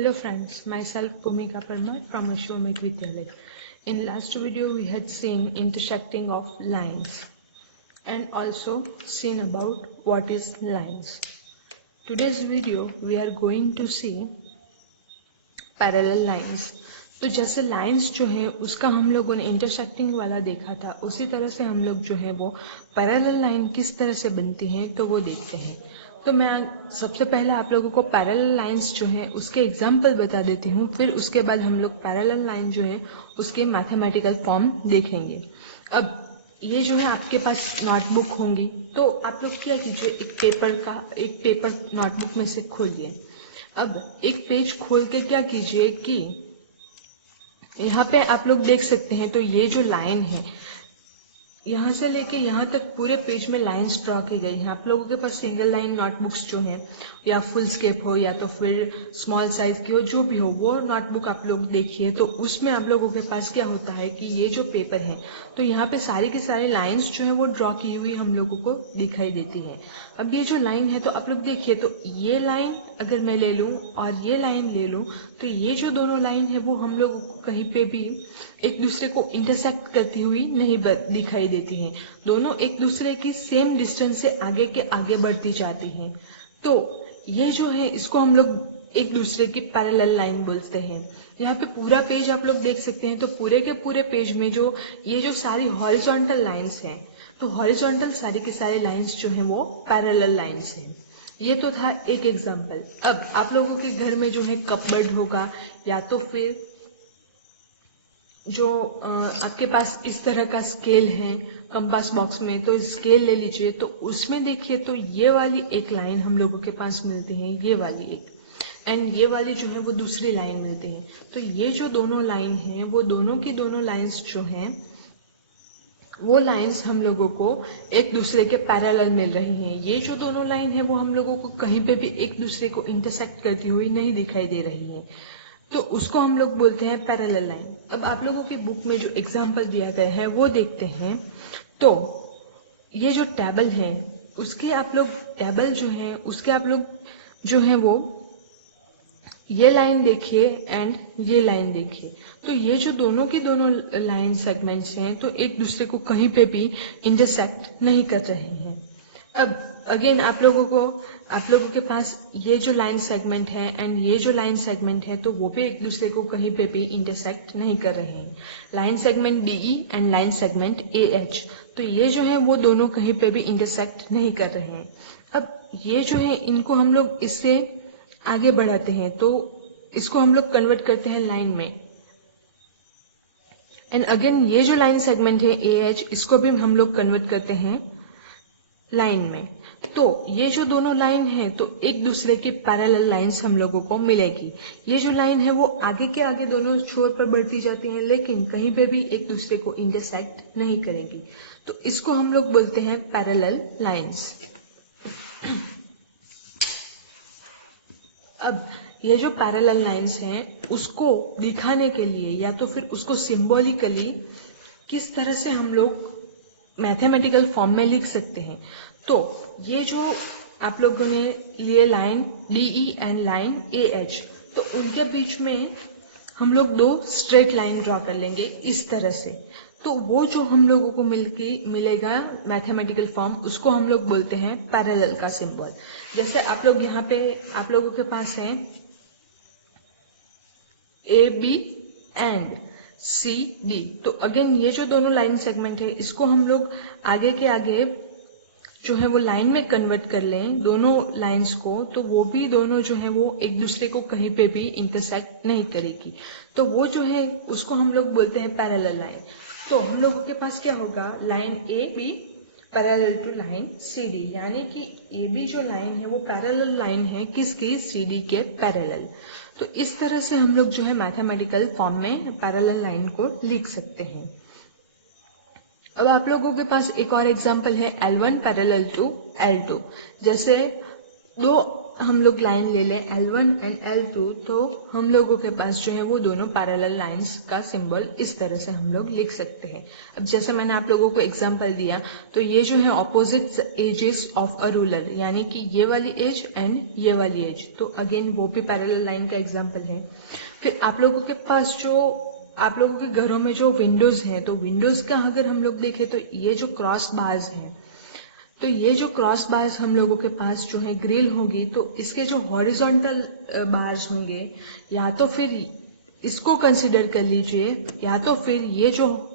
Hello friends, myself Bhumika Parmar from Ashwamedh Vidyalaya. In last video we had seen intersecting of lines and also seen about what is lines. Today's video we are going to see parallel lines. तो जैसे lines जो है उसका हम लोगों ने intersecting वाला देखा था, उसी तरह से हम लोग जो है वो पैरेलल लाइन किस तरह से बनती हैं तो वो देखते हैं। तो मैं सबसे पहले आप लोगों को पैरेलल लाइंस जो है उसके एग्जाम्पल बता देती हूँ, फिर उसके बाद हम लोग पैरेलल लाइन जो है उसके मैथमेटिकल फॉर्म देखेंगे। अब ये जो है आपके पास नोटबुक होंगी, तो आप लोग क्या कीजिए, एक पेपर नोटबुक में से खोलिए। अब एक पेज खोल के क्या कीजिए कि यहाँ पे आप लोग देख सकते हैं, तो ये जो लाइन है यहाँ से लेके यहाँ तक पूरे पेज में लाइंस ड्रॉ की गई हैं। आप लोगों के पास सिंगल लाइन नोटबुक्स जो हैं या फुल स्केप हो या तो फिर स्मॉल साइज की हो, जो भी हो वो नोटबुक आप लोग देखिए। तो उसमें आप लोगों के पास क्या होता है कि ये जो पेपर है तो यहाँ पे सारी की सारी लाइंस जो है वो ड्रॉ की हुई हम लोगों को दिखाई देती है। अब ये जो लाइन है तो आप लोग देखिए, तो ये लाइन अगर मैं ले लूं और ये लाइन ले लूं तो ये जो दोनों लाइन है वो हम लोगों को कहीं पे भी एक दूसरे को इंटरसेक्ट करती हुई नहीं दिखाई देती हैं। दोनों एक दूसरे की सेम डिस्टेंस से आगे के आगे बढ़ती जाती हैं। तो ये जो है इसको हम लोग एक दूसरे की पैरेलल लाइन बोलते हैं। यहाँ पे पूरा पेज आप लोग देख सकते हैं, तो पूरे के पूरे पेज में जो ये जो सारी हॉरिजॉन्टल लाइंस हैं, तो हॉरिजॉन्टल सारी की सारी लाइंस जो हैं वो पैरेलल लाइंस हैं। ये तो था एक एग्जाम्पल। अब आप लोगों के घर में जो है कपबोर्ड होगा या तो फिर जो आपके पास इस तरह का स्केल है कंपास बॉक्स में, तो स्केल ले लीजिए। तो उसमें देखिए, तो ये वाली एक लाइन हम लोगों के पास मिलती है, ये वाली एक, एंड ये वाली जो है वो दूसरी लाइन मिलती है। तो ये जो दोनों लाइन हैं वो दोनों की दोनों लाइंस जो हैं वो लाइंस हम लोगों को एक दूसरे के पैरेलल मिल रही हैं। ये जो दोनों लाइन है वो हम लोगों को कहीं पे भी एक दूसरे को इंटरसेक्ट करती हुई नहीं दिखाई दे रही है, तो उसको हम लोग बोलते हैं पैरेलल लाइन। अब आप लोगों की बुक में जो एग्जाम्पल दिया गया है वो देखते हैं। तो ये जो टेबल है उसके आप लोग टेबल जो है उसके आप लोग जो है वो ये लाइन देखिए एंड ये लाइन देखिए। तो ये जो दोनों की दोनों लाइन सेगमेंट्स हैं तो एक दूसरे को कहीं पे भी इंटरसेक्ट नहीं कर रहे हैं। अब अगेन आप लोगों के पास ये जो लाइन सेगमेंट है एंड ये जो लाइन सेगमेंट है तो वो भी एक दूसरे को कहीं पे भी इंटरसेक्ट नहीं कर रहे हैं। Line segment DE and line segment AH, तो ये जो है वो दोनों कहीं पे भी इंटरसेक्ट नहीं कर रहे हैं। अब ये जो है इनको हम लोग इससे आगे बढ़ाते हैं, तो इसको हम लोग कन्वर्ट करते हैं लाइन में। एंड अगेन ये जो लाइन सेगमेंट है AH, इसको भी हम लोग कन्वर्ट करते हैं लाइन में। तो ये जो दोनों लाइन है तो एक दूसरे की पैरेलल लाइंस हम लोगों को मिलेगी। ये जो लाइन है वो आगे के आगे दोनों छोर पर बढ़ती जाती है, लेकिन कहीं पे भी एक दूसरे को इंटरसेक्ट नहीं करेगी। तो इसको हम लोग बोलते हैं पैरेलल लाइंस। अब ये जो पैरेलल लाइंस हैं उसको दिखाने के लिए या तो फिर उसको सिंबॉलिकली किस तरह से हम लोग मैथमेटिकल फॉर्म में लिख सकते हैं। तो ये जो आप लोगों ने लिए line DE and line AH, तो उनके बीच में हम लोग दो स्ट्रेट लाइन ड्रॉ कर लेंगे इस तरह से। तो वो जो हम लोगों को मिलेगा मैथमेटिकल फॉर्म, उसको हम लोग बोलते हैं पैरेलल का सिंबल। जैसे आप लोग यहाँ पे आप लोगों के पास है AB एंड CD, तो अगेन ये जो दोनों लाइन सेगमेंट है इसको हम लोग आगे के आगे जो है वो लाइन में कन्वर्ट कर लें दोनों लाइंस को, तो वो भी दोनों जो है वो एक दूसरे को कहीं पे भी इंटरसेक्ट नहीं करेगी। तो वो जो है उसको हम लोग बोलते हैं पैरेलल लाइन। तो हम लोगों के पास क्या होगा, line AB parallel to line CD, यानी कि AB जो लाइन है वो पैरेलल लाइन है किसकी, CD के पैरेलल। तो इस तरह से हम लोग जो है मैथमेटिकल फॉर्म में पैरेलल लाइन को लिख सकते हैं। अब आप लोगों के पास एक और एग्जांपल है L1 पैरेलल टू L2। जैसे दो हम लोग लाइन ले लें L1 एंड L2, तो हम लोगों के पास जो है वो दोनों पैरेलल लाइंस का सिंबल इस तरह से हम लोग लिख सकते हैं। अब जैसे मैंने आप लोगों को एग्जांपल दिया, तो ये जो है opposite edges of a ruler, यानी कि ये वाली एज एंड ये वाली एज, तो अगेन वो भी पैरेलल लाइन का एग्जाम्पल है। फिर आप लोगों के पास जो आप लोगों के घरों में जो विंडोज हैं, तो विंडोज का अगर हम लोग देखें तो ये जो क्रॉस बार्स हैं, तो ये जो क्रॉस बार्स हम लोगों के पास जो है ग्रिल होगी, तो इसके जो हॉरिजॉन्टल बार्स होंगे, या तो फिर इसको कंसिडर कर लीजिए, या तो फिर ये जो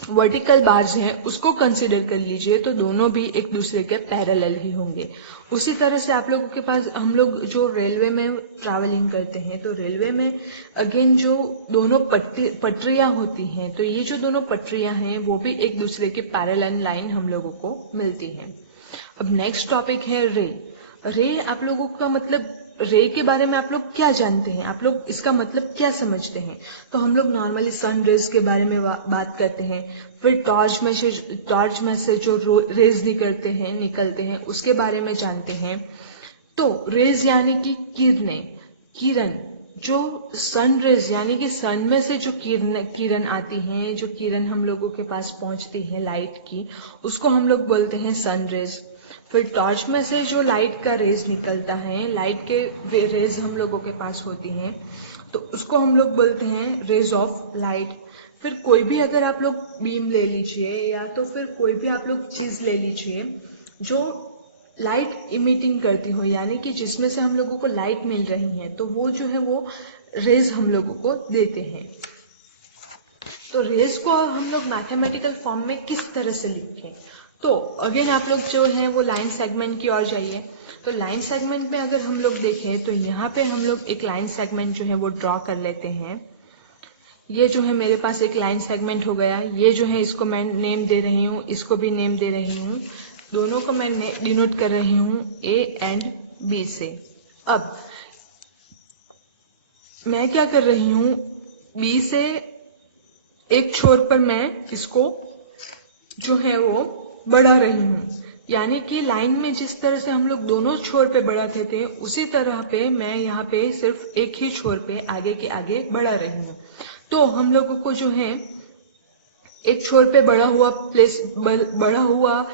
वर्टिकल बार्स हैं उसको कंसिडर कर लीजिए, तो दोनों भी एक दूसरे के पैरेलल ही होंगे। उसी तरह से आप लोगों के पास हम लोग जो रेलवे में ट्रैवलिंग करते हैं, तो रेलवे में अगेन जो दोनों पटरियां होती हैं, तो ये जो दोनों पटरियां हैं वो भी एक दूसरे के पैरेलल लाइन हम लोगों को मिलती हैं। अब नेक्स्ट टॉपिक है रे। रे आप लोगों का मतलब, रे के बारे में आप लोग क्या जानते हैं, आप लोग इसका मतलब क्या समझते हैं? तो हम लोग नॉर्मली सन रेज के बारे में बात करते हैं, फिर टॉर्च में से जो रेज निकलते हैं उसके बारे में जानते हैं। तो रेज यानी कि किरण, जो सन रेज यानी कि सन में से जो किरण आती हैं, जो किरण हम लोगों के पास पहुंचती है लाइट की, उसको हम लोग बोलते हैं सन रेज। फिर टॉर्च में से जो लाइट का रेज निकलता है, लाइट के रेज हम लोगों के पास होती हैं, तो उसको हम लोग बोलते हैं रेज ऑफ लाइट। फिर कोई भी अगर आप लोग बीम ले लीजिए, या तो फिर कोई भी आप लोग चीज ले लीजिए जो लाइट इमिटिंग करती हो, यानी कि जिसमें से हम लोगों को लाइट मिल रही है, तो वो जो है वो रेज हम लोगों को देते हैं। तो रेज को हम लोग मैथमेटिकल फॉर्म में किस तरह से लिखें? तो अगेन आप लोग जो है वो लाइन सेगमेंट की ओर जाइए। तो लाइन सेगमेंट में अगर हम लोग देखें, तो यहाँ पे हम लोग एक लाइन सेगमेंट जो है वो ड्रॉ कर लेते हैं। ये जो है मेरे पास एक लाइन सेगमेंट हो गया। ये जो है इसको मैं नेम दे रही हूँ, इसको भी नेम दे रही हूँ, दोनों को मैं डिनोट कर रही हूँ A एंड B से। अब मैं क्या कर रही हूँ, B से एक छोर पर मैं इसको जो है वो बढ़ा रही हूँ, यानी कि लाइन में जिस तरह से हम लोग दोनों छोर पे बढ़ाते थे, उसी तरह पे मैं यहाँ पे सिर्फ एक ही छोर पे आगे के आगे बढ़ा रही हूँ। तो हम लोगों को जो है एक छोर पे बढ़ा हुआ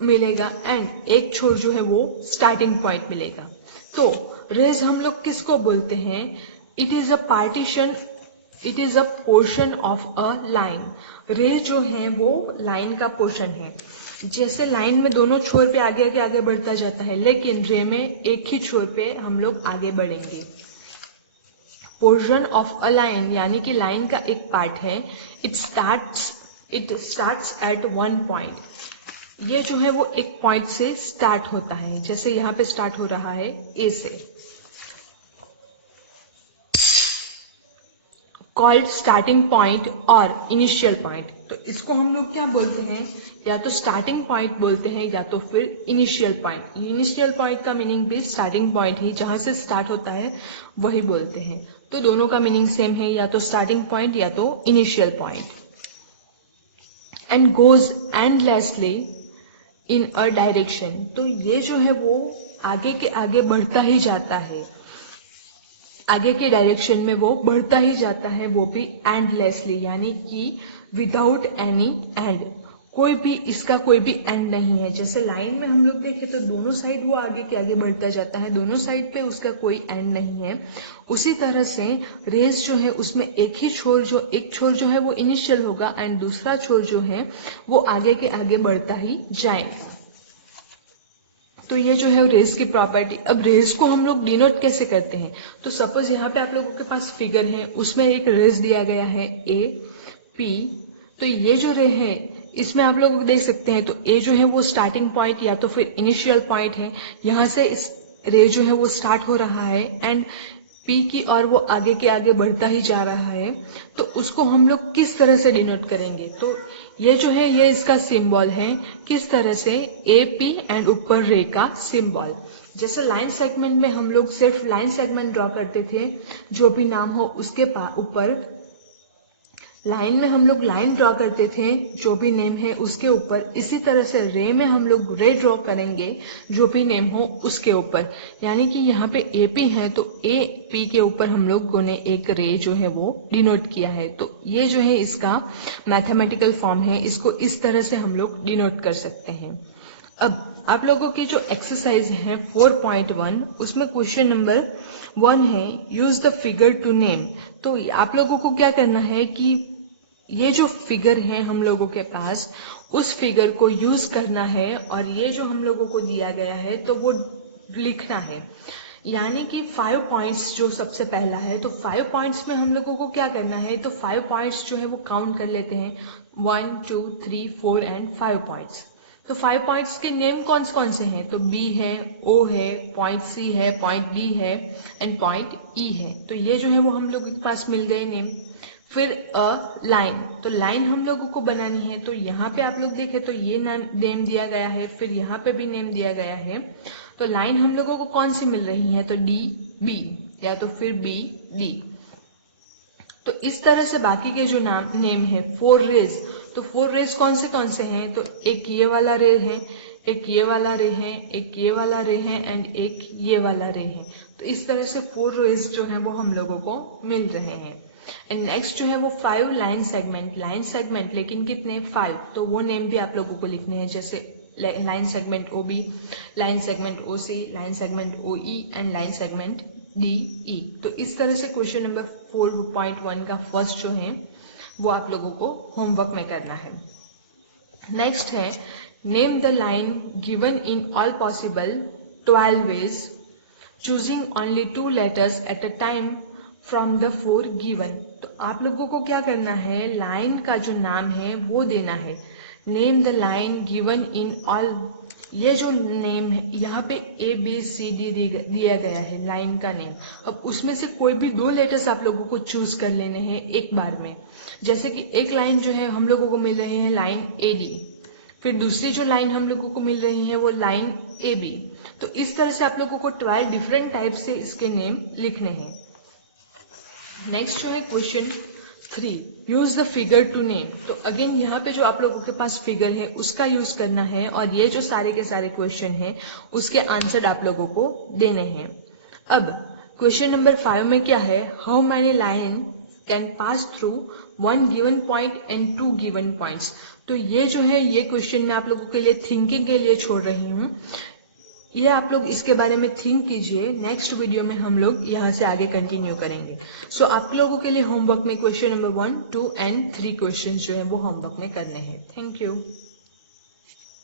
मिलेगा एंड एक छोर जो है वो स्टार्टिंग पॉइंट मिलेगा। तो रेज हम लोग किसको बोलते हैं? It is a partition, it is a portion of a line. रे जो है वो लाइन का पोर्शन है। जैसे लाइन में दोनों छोर पे आगे के आगे बढ़ता जाता है, लेकिन रे में एक ही छोर पे हम लोग आगे बढ़ेंगे। पोर्शन ऑफ अ लाइन यानी कि लाइन का एक पार्ट है। It starts at one point. ये जो है वो एक पॉइंट से स्टार्ट होता है, जैसे यहाँ पे स्टार्ट हो रहा है ए से। कॉल्ड स्टार्टिंग पॉइंट और इनिशियल पॉइंट। तो इसको हम लोग क्या बोलते हैं? या तो स्टार्टिंग पॉइंट बोलते हैं, या तो फिर इनिशियल पॉइंट। इनिशियल पॉइंट का मीनिंग भी स्टार्टिंग पॉइंट ही, जहां से स्टार्ट होता है वही बोलते हैं। तो दोनों का मीनिंग सेम है, या तो स्टार्टिंग पॉइंट या तो initial point. And goes endlessly in a direction. तो ये जो है वो आगे के आगे बढ़ता ही जाता है, आगे के डायरेक्शन में वो बढ़ता ही जाता है, वो भी एंडलेसली, यानी कि विदाउट एनी एंड। इसका कोई भी एंड नहीं है। जैसे लाइन में हम लोग देखें तो दोनों साइड वो आगे के आगे बढ़ता जाता है, दोनों साइड पे उसका कोई एंड नहीं है। उसी तरह से रेस जो है उसमें एक छोर जो है वो इनिशियल होगा एंड दूसरा छोर जो है वो आगे के आगे बढ़ता ही जाएगा। तो ये जो है रेस की प्रॉपर्टी। अब रेस को हम लोग डिनोट कैसे करते हैं? तो सपोज यहाँ पे आप लोगों के पास फिगर है, उसमें एक रेस दिया गया है ए पी। तो ये जो रे है इसमें आप लोग देख सकते हैं, तो ए जो है वो स्टार्टिंग पॉइंट या तो फिर इनिशियल पॉइंट है। यहाँ से इस रे जो है वो स्टार्ट हो रहा है एंड पी की और वो आगे के आगे बढ़ता ही जा रहा है। तो उसको हम लोग किस तरह से डिनोट करेंगे? तो ये जो है ये इसका सिंबल है, किस तरह से? ए पी एंड ऊपर रे का सिंबल। जैसे लाइन सेगमेंट में हम लोग सिर्फ लाइन सेगमेंट ड्रॉ करते थे, जो भी नाम हो उसके ऊपर लाइन में हम लोग लाइन ड्रॉ करते थे जो भी नेम है उसके ऊपर, इसी तरह से रे में हम लोग रे ड्रॉ करेंगे जो भी नेम हो उसके ऊपर। यानी कि यहाँ पे एपी है तो ए पी के ऊपर हम लोगों ने एक रे जो है वो डिनोट किया है। तो ये जो है इसका मैथमेटिकल फॉर्म है, इसको इस तरह से हम लोग डिनोट कर सकते हैं। अब आप लोगों की जो एक्सरसाइज है 4.1, उसमें क्वेश्चन नंबर 1 है use the figure to name. तो आप लोगों को क्या करना है कि ये जो फिगर है हम लोगों के पास, उस फिगर को यूज करना है और ये जो हम लोगों को दिया गया है तो वो लिखना है। यानी कि 5 पॉइंट्स जो सबसे पहला है, तो 5 पॉइंट्स में हम लोगों को क्या करना है, तो 5 पॉइंट्स जो है वो काउंट कर लेते हैं, 1 2 3 4 एंड 5 पॉइंट्स। तो 5 पॉइंट्स के नेम कौन से हैं, तो बी है, ओ है, पॉइंट सी है, पॉइंट डी है एंड पॉइंट ई है। तो ये जो है वो हम लोगों के पास मिल गए नेम। फिर अ लाइन, तो लाइन हम लोगों को बनानी है। तो यहाँ पे आप लोग देखें तो ये नेम दिया गया है, फिर यहाँ पे भी नेम दिया गया है। तो लाइन हम लोगों को कौन सी मिल रही है, तो डी बी या तो फिर बी डी। तो इस तरह से बाकी के जो नेम है 4 रेज, तो 4 रेज कौन से हैं, तो एक ये वाला रे है, एक ये वाला रे है, एक ये वाला रे है एंड एक ये वाला रे है। तो इस तरह से 4 रेज जो है वो हम लोगों को मिल रहे हैं। एंड नेक्स्ट जो है वो 5 लाइन सेगमेंट, लेकिन कितने, 5। तो वो नेम भी आप लोगों को लिखने हैं, जैसे लाइन सेगमेंट ओबी, लाइन सेगमेंट ओसी, लाइन सेगमेंट ओई एंड लाइन सेगमेंट डीई। तो इस तरह से क्वेश्चन नंबर 4.1 का फर्स्ट जो है वो आप लोगों को होमवर्क में करना है। नेक्स्ट है name the line given in all possible 12 ways, choosing only 2 letters at a time from the 4 given. तो आप लोगों को क्या करना है, लाइन का जो नाम है वो देना है। Name the line given in all, ये जो नेम है यहाँ पे ए बी सी डी दिया गया है लाइन का नेम। अब उसमें से कोई भी 2 लेटर्स आप लोगों को चूज कर लेने हैं एक बार में। जैसे कि एक लाइन जो है हम लोगों को मिल रही है लाइन ए डी, फिर दूसरी जो लाइन हम लोगों को मिल रही है वो लाइन ए बी। तो इस तरह से आप लोगों को 12 डिफरेंट टाइप से इसके नेम लिखने हैं। नेक्स्ट जो है question 3, use the figure to name. तो अगेन यहाँ पे जो आप लोगों के पास फिगर है उसका यूज करना है और ये जो सारे के सारे क्वेश्चन है उसके आंसर आप लोगों को देने हैं। अब क्वेश्चन नंबर 5 में क्या है, how many line can pass through 1 given point and 2 given points. तो ये जो है ये क्वेश्चन मैं आप लोगों के लिए थिंकिंग के लिए छोड़ रही हूँ। ये आप लोग इसके बारे में थिंक कीजिए, नेक्स्ट वीडियो में हम लोग यहाँ से आगे कंटिन्यू करेंगे। सो आप लोगों के लिए होमवर्क में क्वेश्चन नंबर 1, 2 एंड 3 क्वेश्चन जो है वो होमवर्क में करने हैं। Thank you.